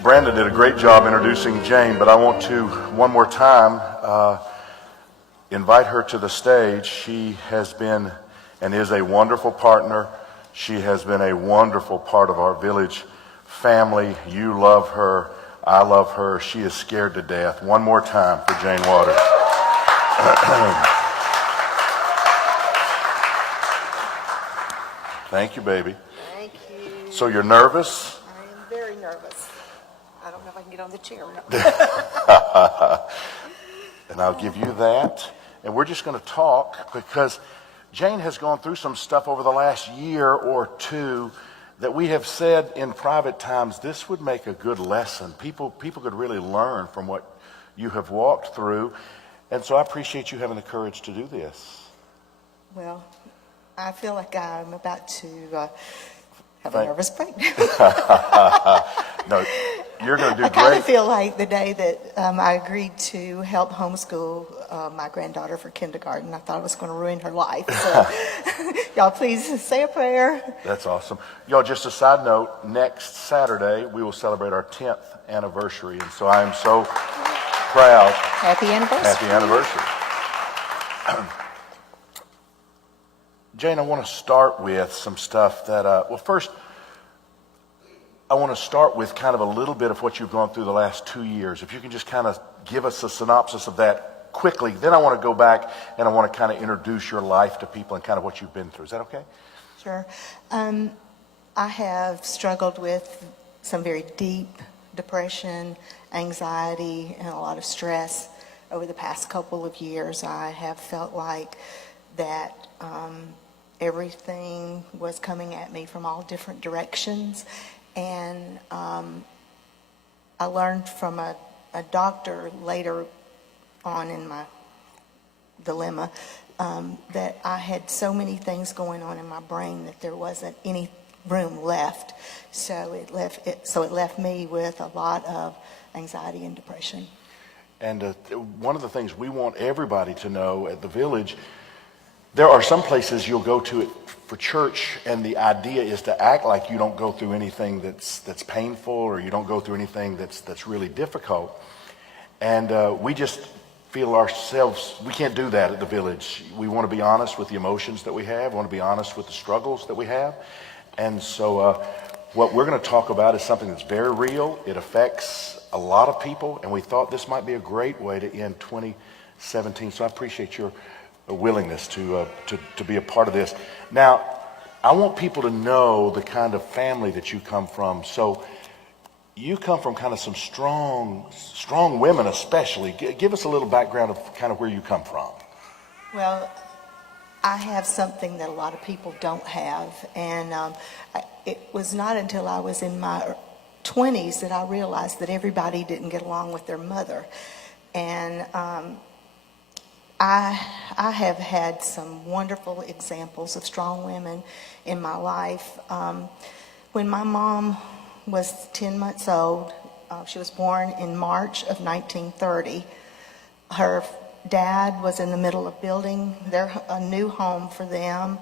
Brandon did a great job introducing Jane, but I want to, one more time, invite her to the stage. She has been and is a wonderful partner. She has been a wonderful part of our village family. You love her. I love her. She is scared to death. One more time for Jane Waters. Thank you, baby. Thank you. So you're nervous? I am very nervous. I don't know if I can get on the chair. And I'll give you that. And we're just going to talk because Jane has gone through some stuff over the last year or two that we have said in private times, this would make a good lesson. People could really learn from what you have walked through. And so I appreciate you having the courage to do this. Well, I feel like I'm about to have a nervous breakdown. No, you're going to do I great. kind of feel like the day that I agreed to help homeschool my granddaughter for kindergarten, I thought I was going to ruin her life. So y'all please say a prayer. That's awesome. Y'all, just a side note, next Saturday we will celebrate our 10th anniversary. And so I am so proud. Happy anniversary. Happy anniversary. Jane, I want to start with some stuff that, well, first, I want to start with kind of a little bit of what you've gone through the last 2 years. If you can just kind of give us a synopsis of that quickly, then I want to go back and I want to kind of introduce your life to people and kind of what you've been through. Is that okay? Sure. I have struggled with some very deep depression, anxiety, and a lot of stress over the past couple of years. I have felt like that everything was coming at me from all different directions. And I learned from a doctor later on in my dilemma that I had so many things going on in my brain that there wasn't any room left. So it left me with a lot of anxiety and depression. And one of the things we want everybody to know at the village, there are some places you'll go to it for church, and the idea is to act like you don't go through anything that's painful, or you don't go through anything that's really difficult. And we just feel ourselves, we can't do that at the village. We want to be honest with the emotions that we have. We want to be honest with the struggles that we have. And so what we're going to talk about is something that's very real. It affects a lot of people, and we thought this might be a great way to end 2017. So I appreciate your willingness to be a part of this. Now, I want people to know the kind of family that you come from. So you come from kind of some strong women, especially. Give us a little background of kind of where you come from. Well, I have something that a lot of people don't have, and it was not until I was in my 20s that I realized that everybody didn't get along with their mother. And I have had some wonderful examples of strong women in my life. When my mom was 10 months old, she was born in March of 1930. Her dad was in the middle of building a new home for them,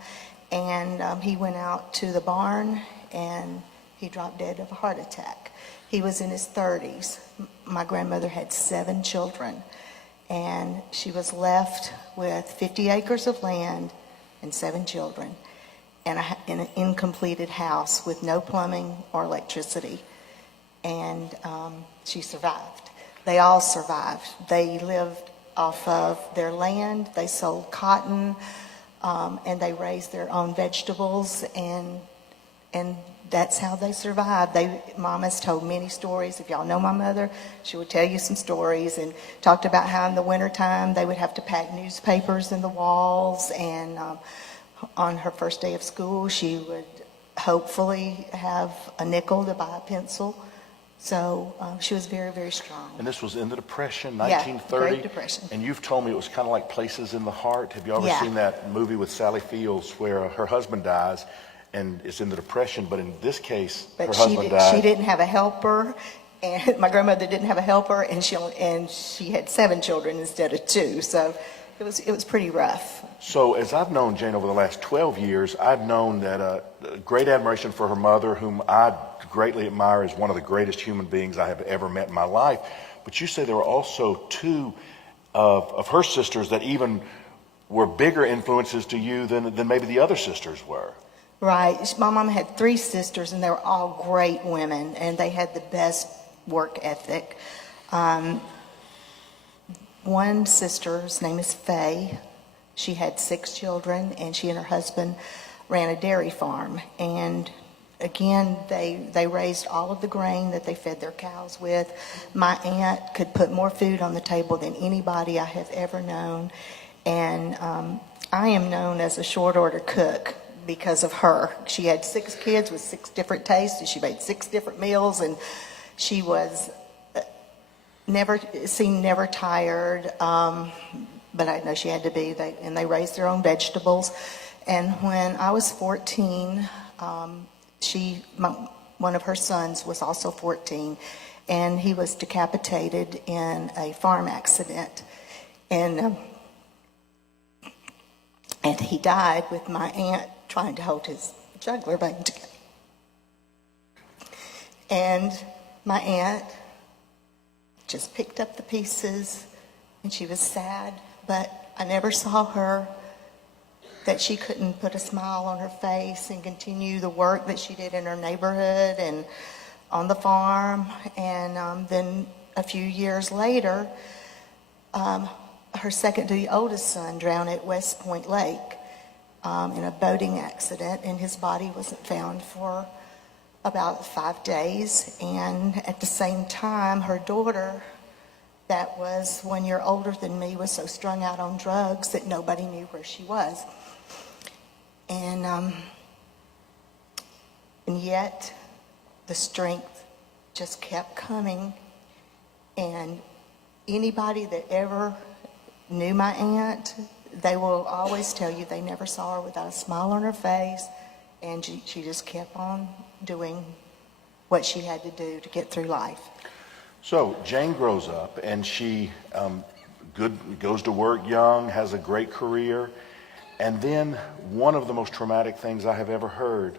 and he went out to the barn and he dropped dead of a heart attack. He was in his 30s. My grandmother had 7 children. And she was left with 50 acres of land and 7 children and in an incompleted house with no plumbing or electricity. And she survived. They all survived. They lived off of their land. They sold cotton, and they raised their own vegetables, and that's how they survived. Mom has told many stories. If y'all know my mother, she would tell you some stories and talked about how in the wintertime they would have to pack newspapers in the walls. And on her first day of school, she would hopefully have a nickel to buy a pencil. So she was very, very strong. And this was in the Depression, Yeah, 1930? Great Depression. And you've told me it was kind of like Places in the Heart. Have you ever seen that movie with Sally Fields where her husband dies? And it's in the Depression, but in this case, her husband died. She didn't have a helper, and my grandmother didn't have a helper, and she had 7 children instead of 2. So it was pretty rough. So as I've known Jane over the last 12 years, I've known that great admiration for her mother, whom I greatly admire as one of the greatest human beings I have ever met in my life. But you say there were also two of her sisters that even were bigger influences to you than maybe the other sisters were. Right. My mom had 3 sisters, and they were all great women, and they had the best work ethic. One sister's name is Faye. She had 6 children, and she and her husband ran a dairy farm. And again, they raised all of the grain that they fed their cows with. My aunt could put more food on the table than anybody I have ever known. And I am known as a short order cook because of her. She had 6 kids with 6 different tastes, and she made 6 different meals, and she was never tired. But I know she had to be. And they raised their own vegetables. And when I was 14, one of her sons was also 14, and he was decapitated in a farm accident. And he died with my aunt trying to hold his jugular vein together. And my aunt just picked up the pieces, and she was sad, but I never saw her that she couldn't put a smile on her face and continue the work that she did in her neighborhood and on the farm. And then a few years later, her second to the oldest son drowned at West Point Lake in a boating accident, and his body wasn't found for about 5 days. And at the same time, her daughter, that was 1 year older than me, was so strung out on drugs that nobody knew where she was. And yet the strength just kept coming. And anybody that ever knew my aunt, they will always tell you they never saw her without a smile on her face, and she just kept on doing what she had to do to get through life. So Jane grows up, and she goes to work young, has a great career, and then one of the most traumatic things I have ever heard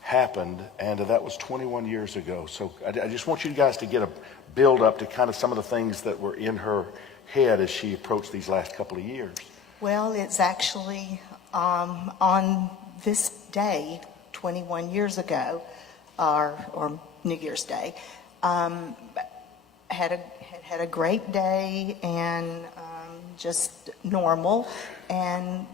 happened, and that was 21 years ago. So I just want you guys to get a build up to kind of some of the things that were in her head as she approached these last couple of years. Well, it's actually on this day, 21 years ago, or New Year's Day, had a great day and just normal, and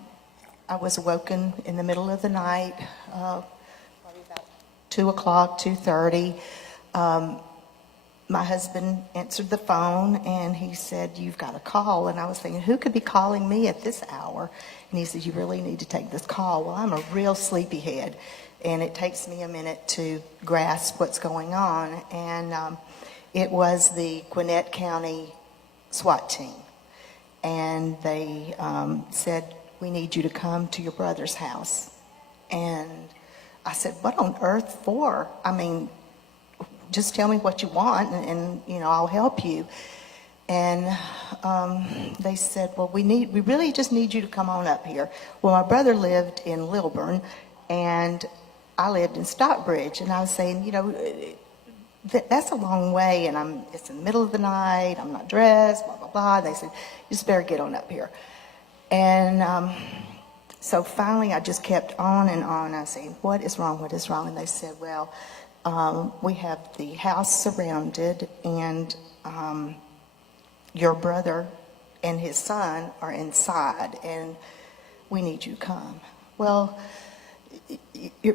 I was awoken in the middle of the night, probably about 2 o'clock, 2:30. My husband answered the phone, and he said, "You've got a call." And I was thinking, who could be calling me at this hour? And he said, "You really need to take this call." Well, I'm a real sleepyhead, and it takes me a minute to grasp what's going on. And it was the Gwinnett County SWAT team. And they said, "We need you to come to your brother's house." And I said, "What on earth for? I mean, just tell me what you want, and I'll help you." And they said, "Well, we really just need you to come on up here." Well, my brother lived in Lilburn, and I lived in Stockbridge, and I was saying, that's a long way, and it's in the middle of the night, I'm not dressed, blah, blah, blah. They said, "You just better get on up here." And so finally I just kept on and on. I said, "What is wrong? What is wrong?" And they said, "Well, we have the house surrounded, and your brother and his son are inside, and we need you to come." Well,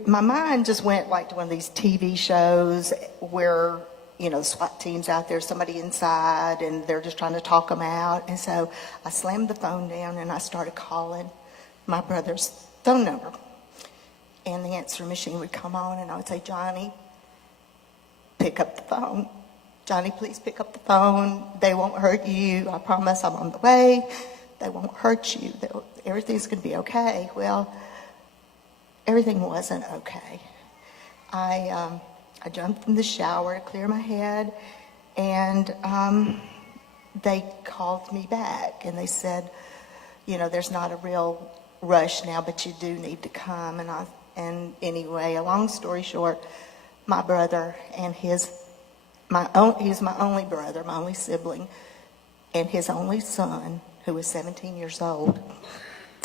my mind just went like to one of these TV shows where, the SWAT team's out there, somebody inside, and they're just trying to talk them out. And so I slammed the phone down, and I started calling my brother's phone number. And the answering machine would come on, and I would say, "Johnny, pick up the phone. Johnny, please pick up the phone. They won't hurt you. I promise, I'm on the way. They won't hurt you. Everything's going to be okay." Well, everything wasn't okay. I jumped in the shower to clear my head, and they called me back, and they said, "There's not a real rush now, but you do need to come." And anyway, a long story short, my brother and he's my only brother, my only sibling, and his only son, who was 17 years old,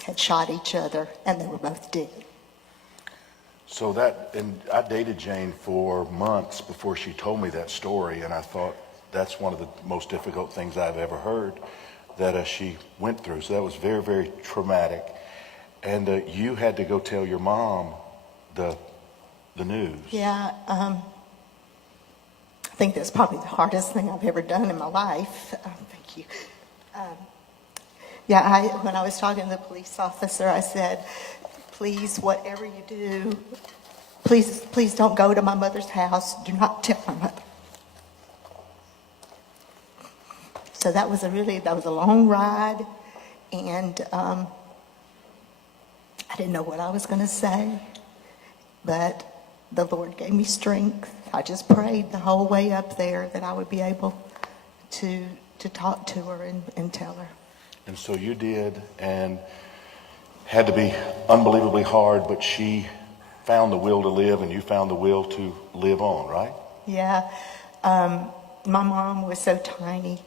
had shot each other, and they were both dead. So and I dated Jane for months before she told me that story, and I thought that's one of the most difficult things I've ever heard that she went through. So that was very, very traumatic. And you had to go tell your mom the news. Yeah, I think that's probably the hardest thing I've ever done in my life. Thank you. When I was talking to the police officer, I said, please, whatever you do, please don't go to my mother's house. Do not tell my mother. So that was a long ride, and I didn't know what I was going to say, but the Lord gave me strength. I just prayed the whole way up there that I would be able to talk to her and tell her. And so you did, and had to be unbelievably hard, but she found the will to live, and you found the will to live on, right? Yeah. My mom was so tiny,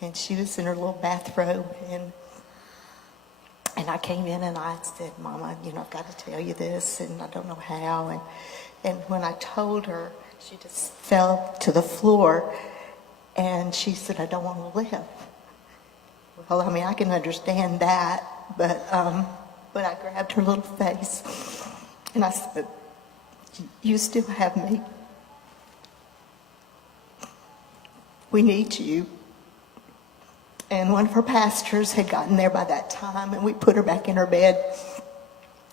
and she was in her little bathrobe, and I came in and I said, Mama, I've got to tell you this, and I don't know how. And when I told her, she just fell to the floor, and she said, I don't want to live. Well, I can understand that, but I grabbed her little face, and I said, you still have me. We need you. And one of her pastors had gotten there by that time, and we put her back in her bed.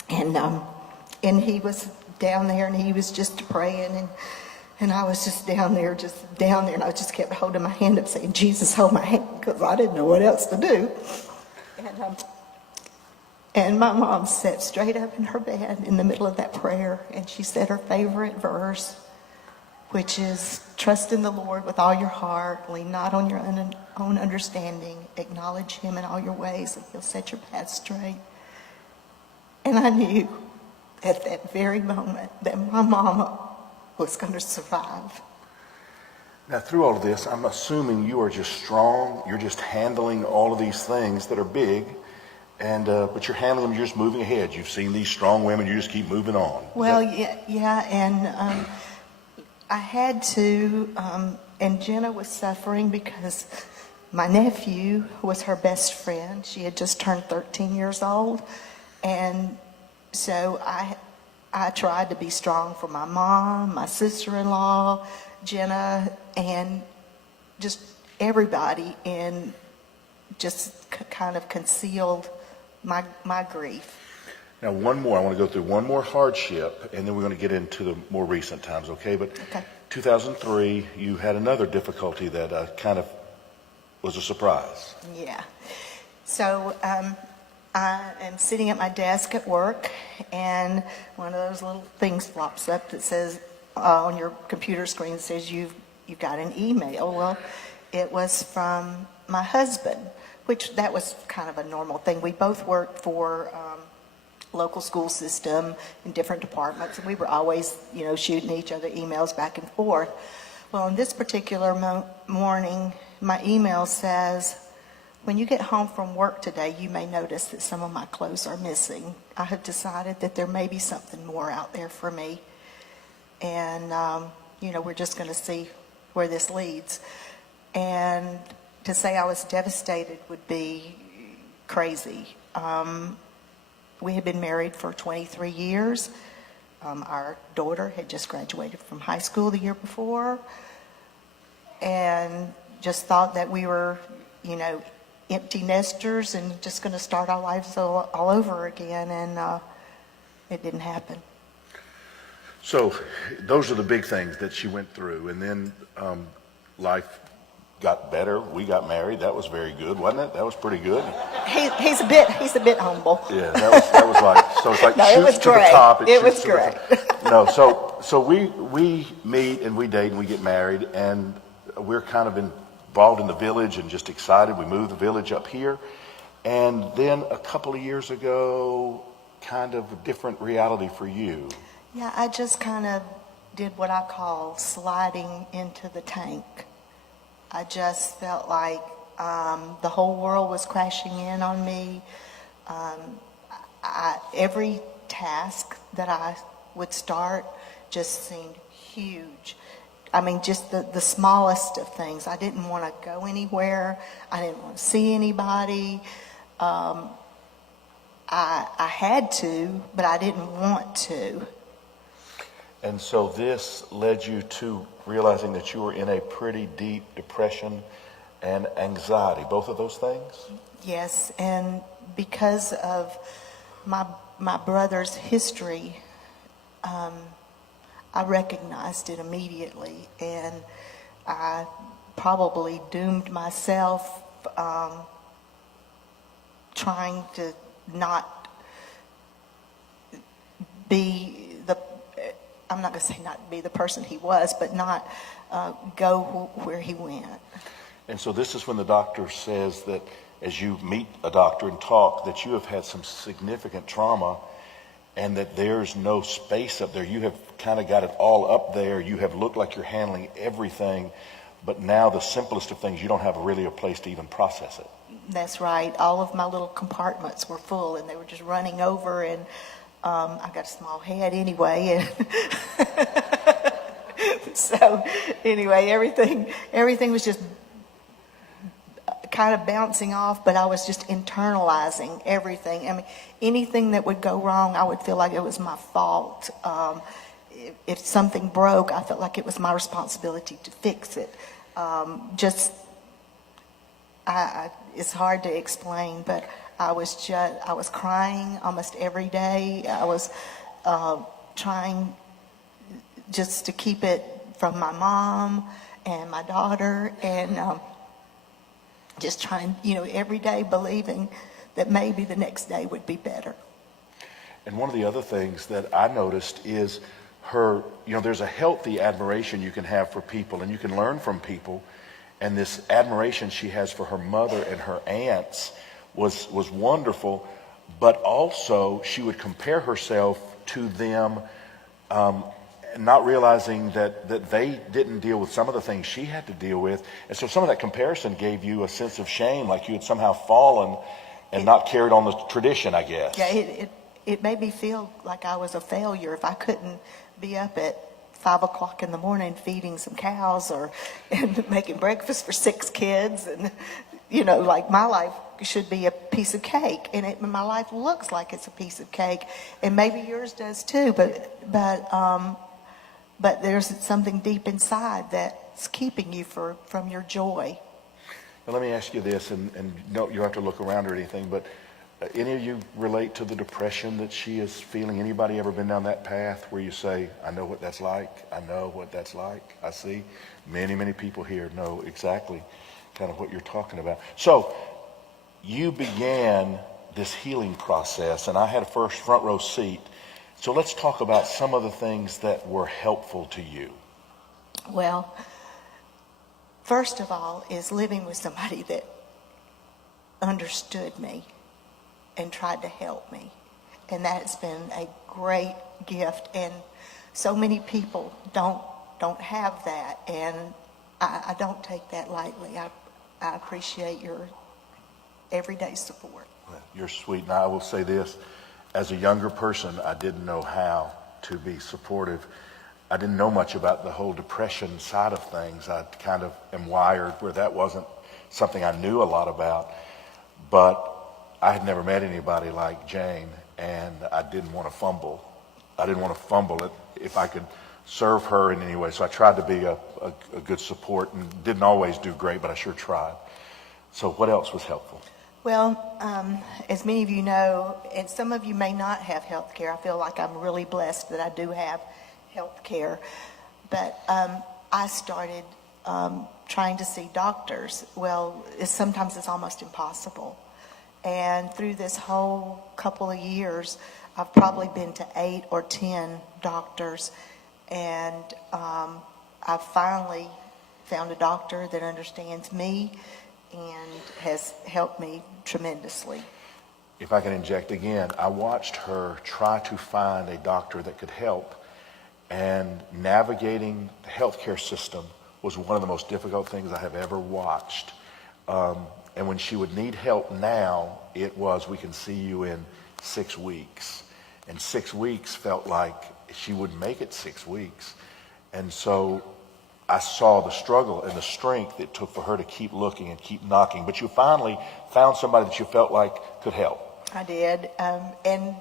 And he was down there, and he was just praying, and I was just down there, and I just kept holding my hand up, saying, Jesus, hold my hand, because I didn't know what else to do. And my mom sat straight up in her bed in the middle of that prayer, and she said her favorite verse, which is, trust in the Lord with all your heart, lean not on your own understanding, acknowledge him in all your ways, and he'll set your path straight. And I knew at that very moment that my mama was going to survive. Now, through all of this, I'm assuming you are just strong. You're just handling all of these things that are big, but you're handling them. You're just moving ahead. You've seen these strong women. You just keep moving on. Well, yeah, and I had to, and Jenna was suffering because my nephew was her best friend. She had just turned 13 years old, and so I tried to be strong for my mom, my sister-in-law, Jenna, and just everybody, and just kind of concealed my grief. Now, one more. I want to go through one more hardship, and then we're going to get into the more recent times, okay? But Okay. 2003, you had another difficulty that kind of was a surprise. Yeah. So I am sitting at my desk at work, and one of those little things flops up that says on your computer screen says you've got an email. Well, it was from my husband, which that was kind of a normal thing. We both worked for local school system in different departments, and we were always, shooting each other emails back and forth. Well, on this particular morning, my email says, when you get home from work today, you may notice that some of my clothes are missing. I have decided that there may be something more out there for me, and we're just going to see where this leads. And to say I was devastated would be crazy. We had been married for 23 years. Our daughter had just graduated from high school the year before, and just thought that we were, empty nesters and just going to start our lives all over again, and it didn't happen. So those are the big things that she went through, and then life got better. We got married. That was very good, wasn't it? That was pretty good. He's a bit humble. Yeah, that was like, so it's like No, shoots to the top. It was great. No, so we meet and we date and we get married, and we're kind of involved in the village and just excited. We moved the village up here, and then a couple of years ago, kind of a different reality for you. Yeah, I just kind of did what I call sliding into the tank. I just felt like the whole world was crashing in on me. Every task that I would start just seemed huge. I mean, just the smallest of things. I didn't want to go anywhere. I didn't want to see anybody. I had to, but I didn't want to. And so this led you to realizing that you were in a pretty deep depression and anxiety, both of those things? Yes, and because of my brother's history, I recognized it immediately, and I probably doomed myself trying to not be I'm not going to say not be the person he was, but not go where he went. And so this is when the doctor says that as you meet a doctor and talk, that you have had some significant trauma and that there's no space up there. You have kind of got it all up there. You have looked like you're handling everything, but now the simplest of things, you don't have really a place to even process it. That's right. All of my little compartments were full, and they were just running over, and I got a small head anyway. And so anyway, everything was just kind of bouncing off, but I was just internalizing everything. I mean, anything that would go wrong, I would feel like it was my fault. If something broke, I felt like it was my responsibility to fix it. It's hard to explain, but I was crying almost every day. I was trying just to keep it from my mom and my daughter, and just trying, every day believing that maybe the next day would be better. And one of the other things that I noticed is her, there's a healthy admiration you can have for people, and you can learn from people. And this admiration she has for her mother and her aunts was wonderful, but also she would compare herself to them, not realizing that they didn't deal with some of the things she had to deal with. And so some of that comparison gave you a sense of shame, like you had somehow fallen and not carried on the tradition, I guess. Yeah, it made me feel like I was a failure if I couldn't be up at 5 o'clock in the morning feeding some cows and making breakfast for 6 kids. And, like my life should be a piece of cake. And my life looks like it's a piece of cake. And maybe yours does too. But there's something deep inside that's keeping you from your joy. Now, let me ask you this, and no, you don't have to look around or anything, but any of you relate to the depression that she is feeling? Anybody ever been down that path where you say, I know what that's like, I know what that's like, I see? Many, many people here know exactly kind of what you're talking about. So you began this healing process, and I had a front row seat. So let's talk about some of the things that were helpful to you. Well, first of all is living with somebody that understood me and tried to help me. And that's been a great gift. And so many people don't have that. And I don't take that lightly. I appreciate your everyday support. Well, you're sweet. And I will say this. As a younger person, I didn't know how to be supportive. I didn't know much about the whole depression side of things. I kind of am wired where that wasn't something I knew a lot about. But I had never met anybody like Jane, and I didn't want to fumble. I didn't want to fumble it if I could serve her in any way. So I tried to be a good support, and didn't always do great, but I sure tried. So what else was helpful? Well, as many of you know, and some of you may not have health care, I feel like I'm really blessed that I do have health care. But I started trying to see doctors. Well, sometimes it's almost impossible. And through this whole couple of years, I've probably been to 8 or 10 doctors. And I finally found a doctor that understands me and has helped me tremendously. If I can inject again, I watched her try to find a doctor that could help. and navigating the healthcare system was one of the most difficult things I have ever watched. And when she would need help now, it was, we can see you in 6 weeks. And 6 weeks felt like she wouldn't make it 6 weeks. And so I saw the struggle and the strength it took for her to keep looking and keep knocking. But you finally found somebody that you felt like could help. I did. And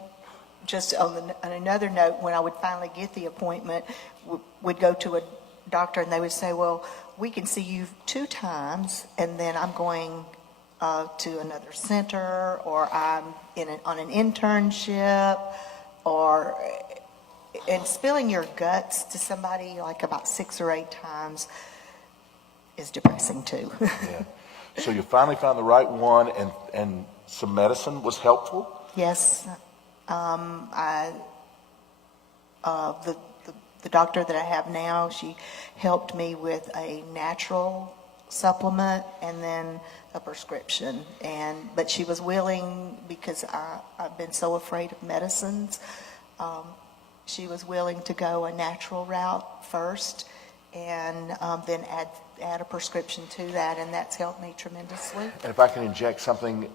just on another note, when I would finally get the appointment, we'd go to a doctor and they would say, well, we can see you 2 times, and then I'm going to another center, or I'm on an internship, and spilling your guts to somebody like about 6 or 8 times is depressing too. Yeah. So you finally found the right one, and some medicine was helpful? Yes. The doctor that I have now, she helped me with a natural supplement and then a prescription. But she was willing, because I've been so afraid of medicines, she was willing to go a natural route first and then add a prescription to that, and that's helped me tremendously. And if I can inject something,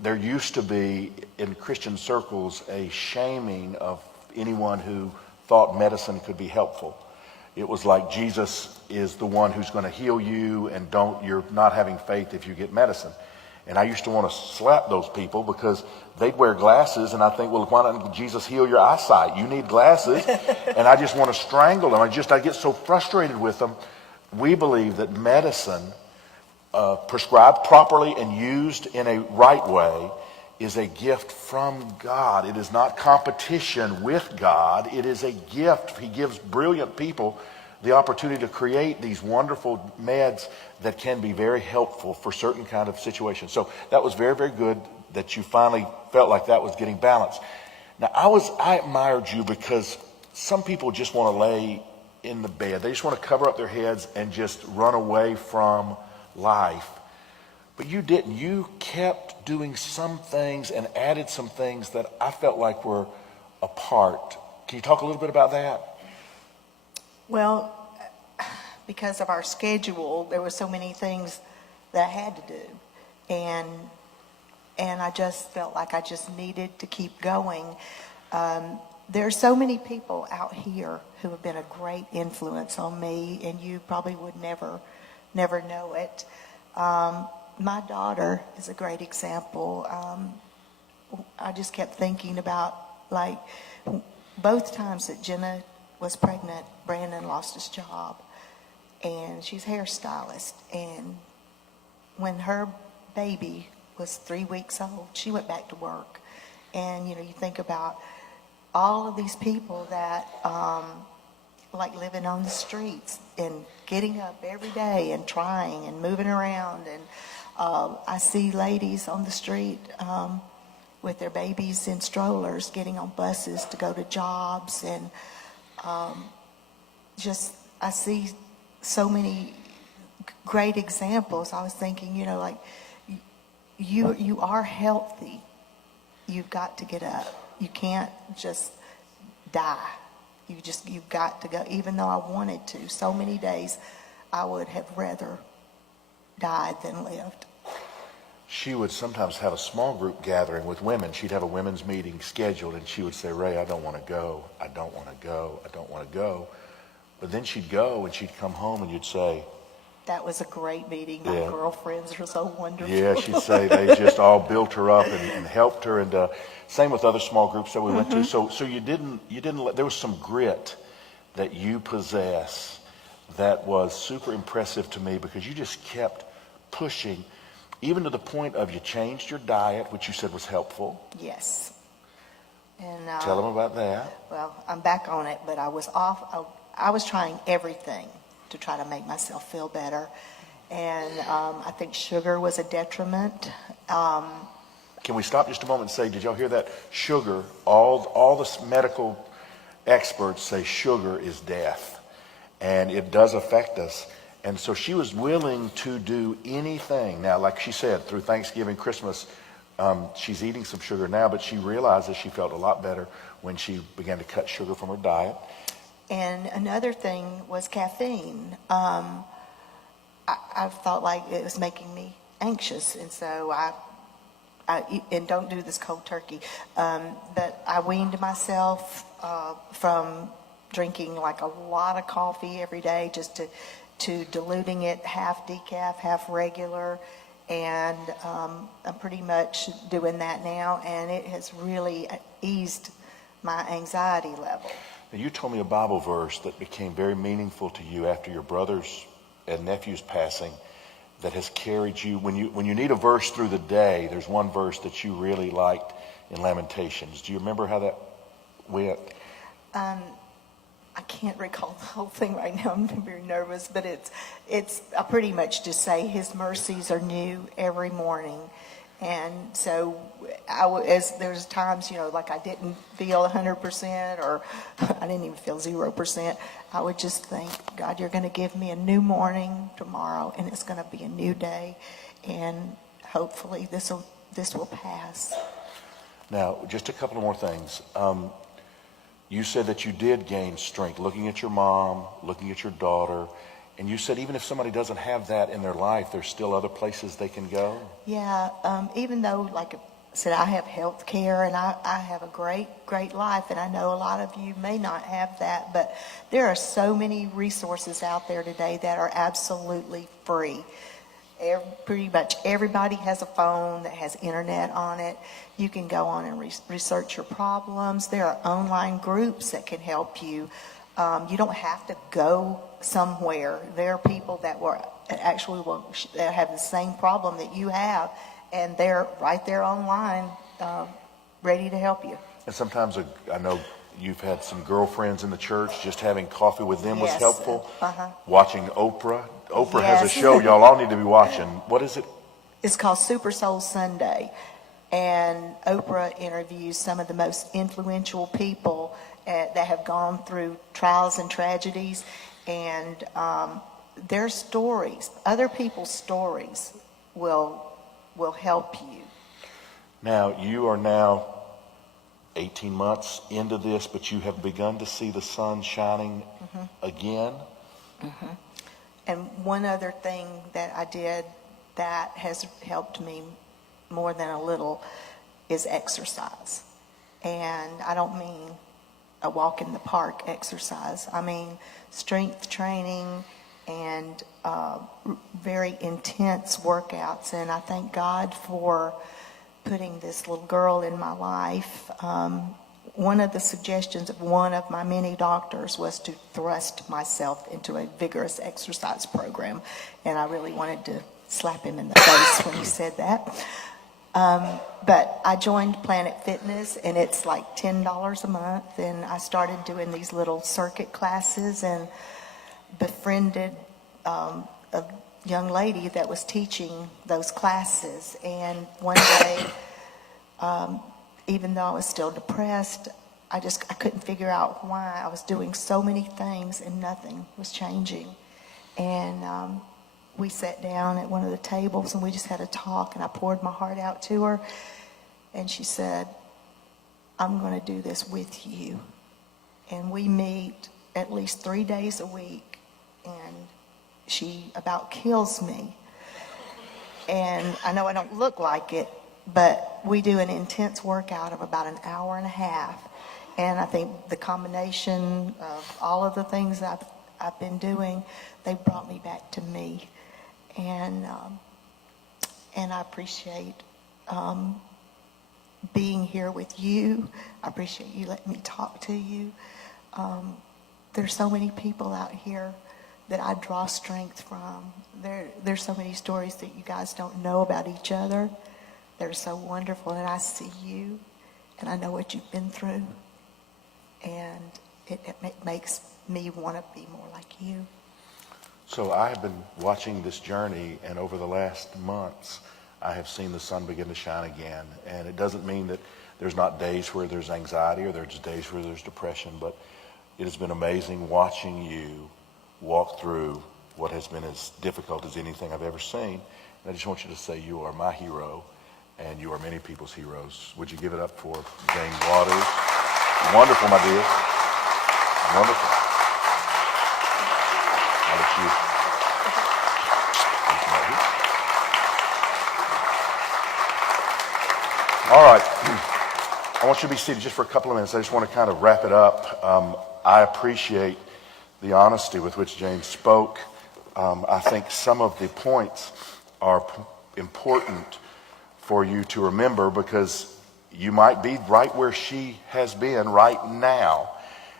there used to be in Christian circles a shaming of anyone who thought medicine could be helpful. It was like Jesus is the one who's going to heal you, and you're not having faith if you get medicine. And I used to want to slap those people because they'd wear glasses, and I think, well, why don't Jesus heal your eyesight? You need glasses. And I just want to strangle them. I get so frustrated with them. We believe that medicine, prescribed properly and used in a right way, is a gift from God. It is not competition with God. It is a gift. He gives brilliant people the opportunity to create these wonderful meds that can be very helpful for certain kind of situations. So that was very, very good that you finally felt like that was getting balanced. Now, I admired you because some people just want to lay in the bed. They just want to cover up their heads and just run away from life. But you didn't. You kept doing some things and added some things that I felt like were a part. Can you talk a little bit about that? Well, because of our schedule, there were so many things that I had to do. And I just felt like I just needed to keep going. There are so many people out here who have been a great influence on me, and you probably would never know it. My daughter is a great example. I just kept thinking about, like, both times that Jenna was pregnant, Brandon lost his job, and she's a hairstylist. And when her baby was 3 weeks old, she went back to work. And, you think about all of these people that, like living on the streets and getting up every day and trying and moving around. And I see ladies on the street with their babies in strollers getting on buses to go to jobs. And I see so many great examples. I was thinking, like, you are healthy. You've got to get up. You can't just die. You've got to go. Even though I wanted to, so many days I would have rather died than lived. She would sometimes have a small group gathering with women. She'd have a women's meeting scheduled, and she would say, Ray, I don't want to go. I don't want to go. I don't want to go. But then she'd go, and she'd come home, and you'd say, that was a great meeting. My girlfriends were so wonderful. Yeah, she'd say they just all built her up and helped her. And same with other small groups that we went to. So you didn't there was some grit that you possess that was super impressive to me, because you just kept pushing, even to the point of you changed your diet, which you said was helpful. Yes. And tell them about that. Well, I'm back on it, but I was off. I was trying everything to try to make myself feel better. And I think sugar was a detriment. Can we stop just a moment and say, did y'all hear that? Sugar, all the medical experts say sugar is death. And it does affect us. And so she was willing to do anything. Now, like she said, through Thanksgiving, Christmas, she's eating some sugar now, but she realized that she felt a lot better when she began to cut sugar from her diet. And another thing was caffeine. I felt like it was making me anxious, and so and don't do this cold turkey, but I weaned myself from drinking like a lot of coffee every day, just to diluting it half decaf, half regular, and I'm pretty much doing that now, and it has really eased my anxiety level. Now, you told me a Bible verse that became very meaningful to you after your brother's and nephew's passing, that has carried you. When you need a verse through the day, there's one verse that you really liked in Lamentations. Do you remember how that went? I can't recall the whole thing right now. I'm very nervous, but I pretty much just say His mercies are new every morning. And so there's times, like I didn't feel 100% or I didn't even feel 0%. I would just think, God, you're going to give me a new morning tomorrow, and it's going to be a new day. And hopefully this will pass. Now, just a couple of more things. You said that you did gain strength looking at your mom, looking at your daughter, and you said even if somebody doesn't have that in their life, there's still other places they can go. Yeah, even though, like I said, I have health care and I have a great, great life, and I know a lot of you may not have that, but there are so many resources out there today that are absolutely free. Pretty much everybody has a phone that has internet on it. You can go on and research your problems. There are online groups that can help you. You don't have to go somewhere. There are people that that have the same problem that you have, and they're right there online, ready to help you. And sometimes I know you've had some girlfriends in the church. Just having coffee with them was helpful. Watching Oprah. Oprah has a show y'all all need to be watching. What is it? It's called Super Soul Sunday. And Oprah interviews some of the most influential people that have gone through trials and tragedies. And their stories, other people's stories, will help you. Now, you are now 18 months into this, but you have begun to see the sun shining again. Mm-hmm. And one other thing that I did that has helped me more than a little is exercise. And I don't mean a walk in the park exercise. I mean strength training and very intense workouts. And I thank God for putting this little girl in my life. One of the suggestions of one of my many doctors was to thrust myself into a vigorous exercise program. And I really wanted to slap him in the face when he said that. But I joined Planet Fitness, and it's like $10 a month. And I started doing these little circuit classes and befriended a young lady that was teaching those classes. And one day, even though I was still depressed, I couldn't figure out why I was doing so many things and nothing was changing. And we sat down at one of the tables and we just had a talk, and I poured my heart out to her. And she said, I'm going to do this with you. And we meet at least 3 days a week, and she about kills me. And I know I don't look like it, but we do an intense workout of about an hour and a half. And I think the combination of all of the things I've been doing, they brought me back to me. And I appreciate being here with you. I appreciate you letting me talk to you. There's so many people out here that I draw strength from. There's so many stories that you guys don't know about each other. They're so wonderful, and I see you, and I know what you've been through, and it makes me want to be more like you. So I have been watching this journey, and over the last months, I have seen the sun begin to shine again. And it doesn't mean that there's not days where there's anxiety or there's days where there's depression, but it has been amazing watching you walk through what has been as difficult as anything I've ever seen. And I just want you to say you are my hero, and you are many people's heroes. Would you give it up for Jane Waters? Wonderful, my dear. Wonderful. I want you to be seated just for a couple of minutes. I just want to kind of wrap it up. I appreciate the honesty with which James spoke. I think some of the points are important for you to remember because you might be right where she has been right now.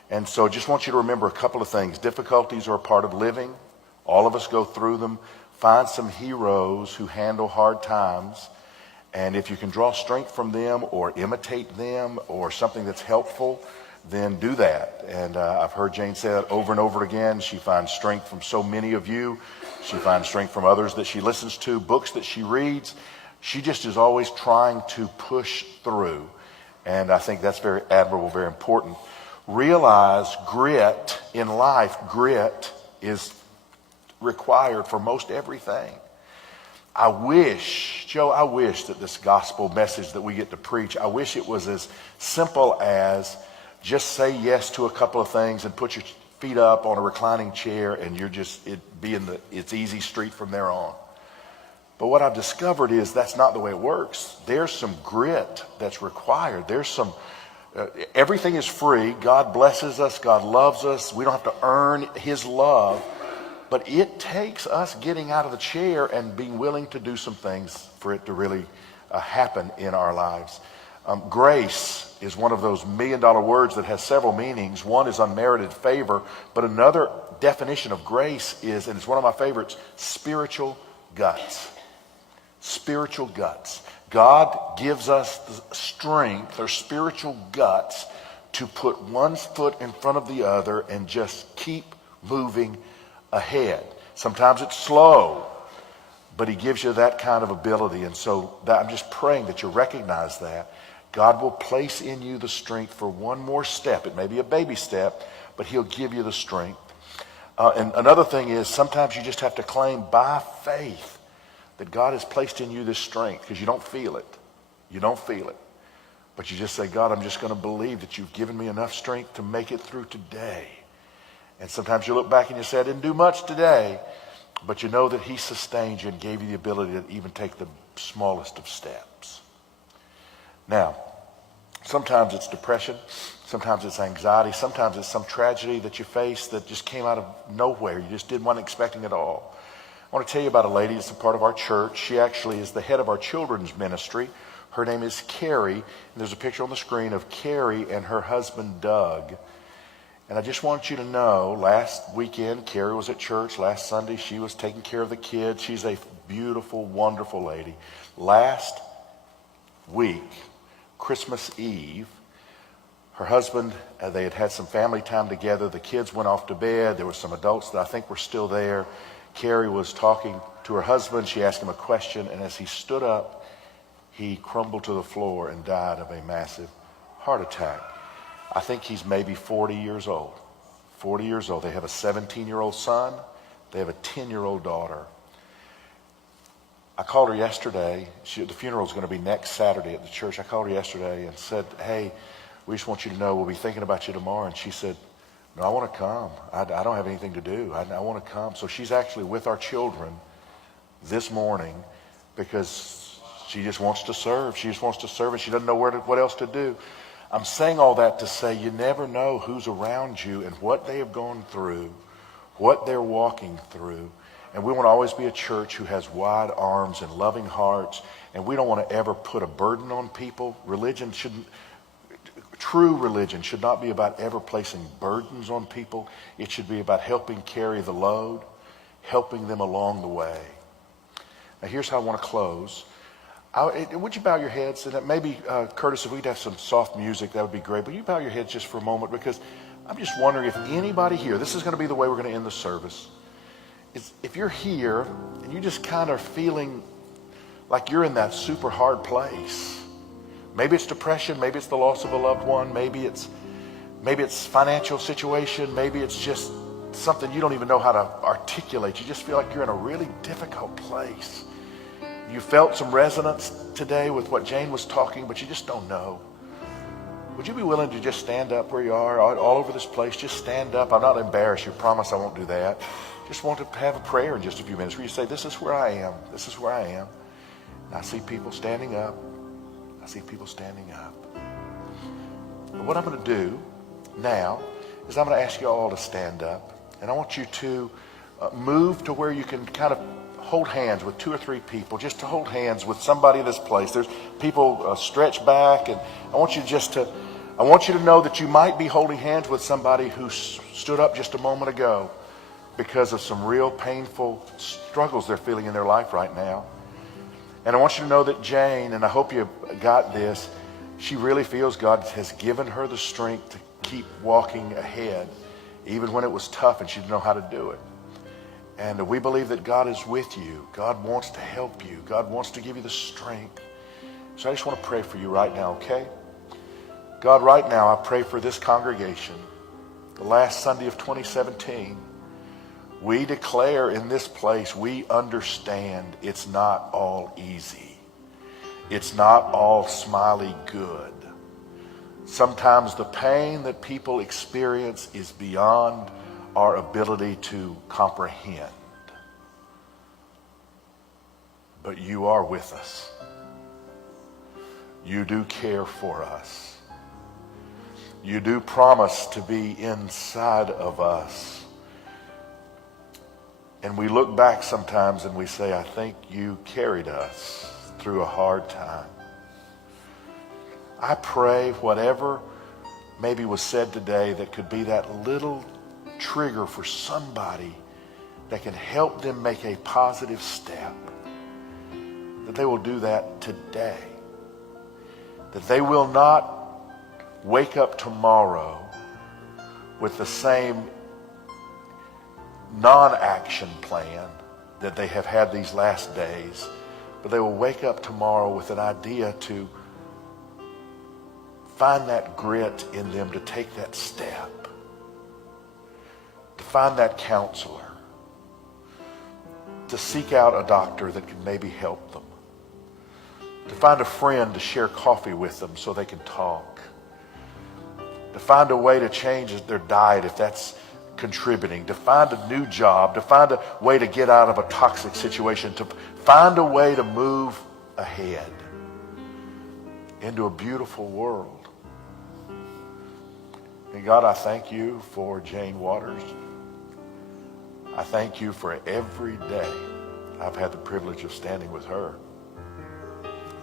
And so just want you to remember a couple of things. Difficulties are a part of living. All of us go through them. Find some heroes who handle hard times. And if you can draw strength from them or imitate them or something that's helpful, then do that. And I've heard Jane say that over and over again. She finds strength from so many of you. She finds strength from others that she listens to, books that she reads. She just is always trying to push through. And I think that's very admirable, very important. Realize grit in life, grit is required for most everything. I wish that this gospel message that we get to preach, I wish it was as simple as just say yes to a couple of things and put your feet up on a reclining chair and it's easy street from there on. But what I've discovered is that's not the way it works. There's some grit that's required. Everything is free. God blesses us. God loves us. We don't have to earn his love. But it takes us getting out of the chair and being willing to do some things for it to really happen in our lives. Grace is one of those $1 million words that has several meanings. One is unmerited favor, but another definition of grace is, and it's one of my favorites, spiritual guts. Spiritual guts. God gives us the strength or spiritual guts to put one foot in front of the other and just keep moving ahead. Sometimes it's slow, but he gives you that kind of ability. And so I'm just praying that you recognize that. God will place in you the strength for one more step. It may be a baby step, but he'll give you the strength. And another thing is sometimes you just have to claim by faith that God has placed in you this strength because you don't feel it. You don't feel it. But you just say, God, I'm just going to believe that you've given me enough strength to make it through today. And sometimes you look back and you say, I didn't do much today. But you know that he sustained you and gave you the ability to even take the smallest of steps. Now, sometimes it's depression. Sometimes it's anxiety. Sometimes it's some tragedy that you face that just came out of nowhere. You just wasn't expecting it all. I want to tell you about a lady that's a part of our church. She actually is the head of our children's ministry. Her name is Carrie. And there's a picture on the screen of Carrie and her husband, Doug. And I just want you to know, last weekend, Carrie was at church. Last Sunday, she was taking care of the kids. She's a beautiful, wonderful lady. Last week, Christmas Eve, her husband, they had had some family time together. The kids went off to bed. There were some adults that I think were still there. Carrie was talking to her husband. She asked him a question, and as he stood up, he crumbled to the floor and died of a massive heart attack. I think he's maybe 40 years old. 40 years old. They have a 17-year-old son. They have a 10-year-old daughter. I called her yesterday. The funeral is going to be next Saturday at the church. I called her yesterday and said, hey, we just want you to know we'll be thinking about you tomorrow. And she said, no, I want to come. I don't have anything to do. I want to come. So she's actually with our children this morning because she just wants to serve. She just wants to serve and she doesn't know what else to do. I'm saying all that to say you never know who's around you and what they have gone through, what they're walking through. And we want to always be a church who has wide arms and loving hearts. And we don't want to ever put a burden on people. True religion should not be about ever placing burdens on people. It should be about helping carry the load, helping them along the way. Now here's how I want to close. Would you bow your heads? And maybe, Curtis, if we'd have some soft music, that would be great. But you bow your heads just for a moment because I'm just wondering if anybody here, this is going to be the way we're going to end the service. If you're here and you're just kind of feeling like you're in that super hard place. Maybe it's depression. Maybe it's the loss of a loved one. Maybe it's financial situation. Maybe it's just something you don't even know how to articulate. You just feel like you're in a really difficult place. You felt some resonance today with what Jane was talking, but you just don't know. Would you be willing to just stand up where you are, all over this place? Just stand up. I'm not embarrassed. You promise I won't do that. Just want to have a prayer in just a few minutes where you say, this is where I am. This is where I am. And I see people standing up. I see people standing up. But what I'm going to do now is I'm going to ask you all to stand up. And I want you to move to where you can kind of hold hands with 2 or 3 people, just to hold hands with somebody in this place. There's people stretched back, and I want you to know that you might be holding hands with somebody who stood up just a moment ago because of some real painful struggles they're feeling in their life right now. And I want you to know that Jane, and I hope you got this, she really feels God has given her the strength to keep walking ahead, even when it was tough and she didn't know how to do it. And we believe that God is with you. God wants to help you. God wants to give you the strength. So I just want to pray for you right now, okay? God, right now I pray for this congregation. The last Sunday of 2017, we declare in this place, we understand it's not all easy. It's not all smiley good. Sometimes the pain that people experience is beyond our ability to comprehend. But you are with us. You do care for us. You do promise to be inside of us. And we look back sometimes and we say, I think you carried us through a hard time. I pray whatever maybe was said today that could be that little trigger for somebody that can help them make a positive step, that they will do that today. That they will not wake up tomorrow with the same non-action plan that they have had these last days, but they will wake up tomorrow with an idea to find that grit in them to take that step, to find that counselor, to seek out a doctor that can maybe help them, to find a friend to share coffee with them so they can talk, to find a way to change their diet if that's contributing, to find a new job, to find a way to get out of a toxic situation, to find a way to move ahead into a beautiful world. And God, I thank you for Jane Waters. I thank you for every day I've had the privilege of standing with her.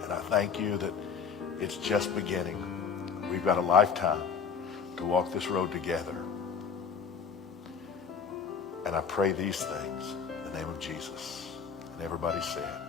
And I thank you that it's just beginning. We've got a lifetime to walk this road together. And I pray these things in the name of Jesus. And everybody said,